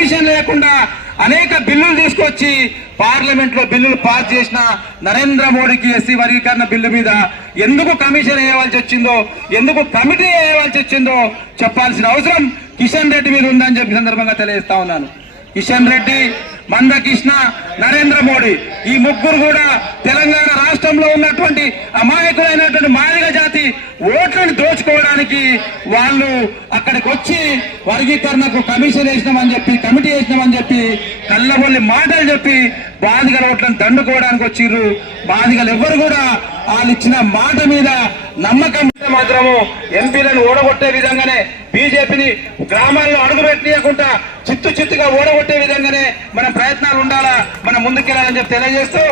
Permission లేకుండా అనేక బిల్లులు తీసుకొచ్చి పార్లమెంట్లో బిల్లులు పాస్ చేసిన నరేంద్ర మోడీకి ఎస్సీ వర్గీకరణ బిల్లు మీద ఎందుకు కమిషన్ వేయవలసి వచ్చిందో ఎందుకు కమిటీ వేయవలసి వచ్చిందో చెప్పాల్సిన అవసరం కిషన్ రెడ్డి మీద ఉందని చెప్పి సందర్భంగా తెలియజేస్తా ఉన్నాను. కిషన్ రెడ్డి మంద కృష్ణ నరేంద్ర మోడీ ఈ ముగ్గురు కూడా తెలంగాణ రాష్ట్రంలో ఉన్నటువంటి అమాయకులైనటువంటి మాదిగ జాతి ఓట్లను దోచుకోవడానికి వాళ్ళు అక్కడికి వచ్చి వర్గీకరణకు కమిషన్ వేసినామని చెప్పి కమిటీ వేసినామని చెప్పి కళ్ళబొల్లి మాటలు చెప్పి బాధిగల ఓట్లను దండుకోవడానికి వచ్చిర్రు. బాధిగలు ఎవ్వరు కూడా వాళ్ళు ఇచ్చిన మాట మీద నమ్మకం మాత్రము ఎంపీలను ఓడగొట్టే విధంగానే బీజేపీని గ్రామాల్లో అడుగుపెట్టకుండా చిత్తు చిత్తుగా ఓడగొట్టే విధంగానే మన ప్రయత్నాలు ఉండాలా? మనం ముందుకెళ్ళాలని చెప్పి తెలియజేస్తూ